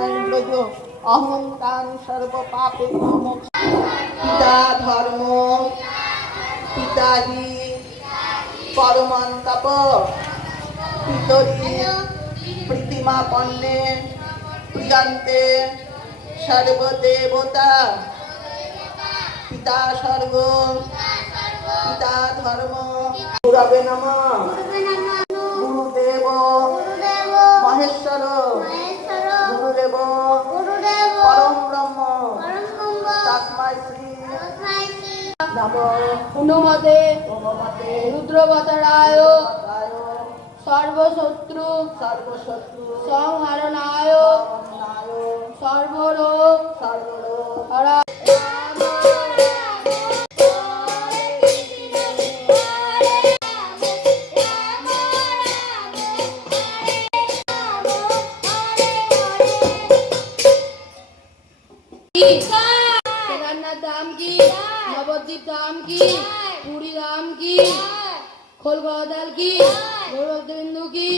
জ্ঞানেন্দ্রজ অহংকার সর্ব পাপে পিতা ধর্ম পিতা হি পরমন্তপ পিতরি প্রীতিমা পণ্যে প্রিয়ন্তে সর্বদেবতা পিতা স্বর্গ পিতা ধর্ম গুরবে নমঃ গুরুদেব মহেশ্বর গুরুদেব পরম ব্রহ্ম তস্मै শ্রী হনুমতে রুদ্রবতারায় সর্বশত্রু সংহারণায় সর্বরোগ হরা केदारनाथ धाम की, नवद्वीप धाम की, पूरी धाम की, खोलगोदल की, गोरखबिंदु की।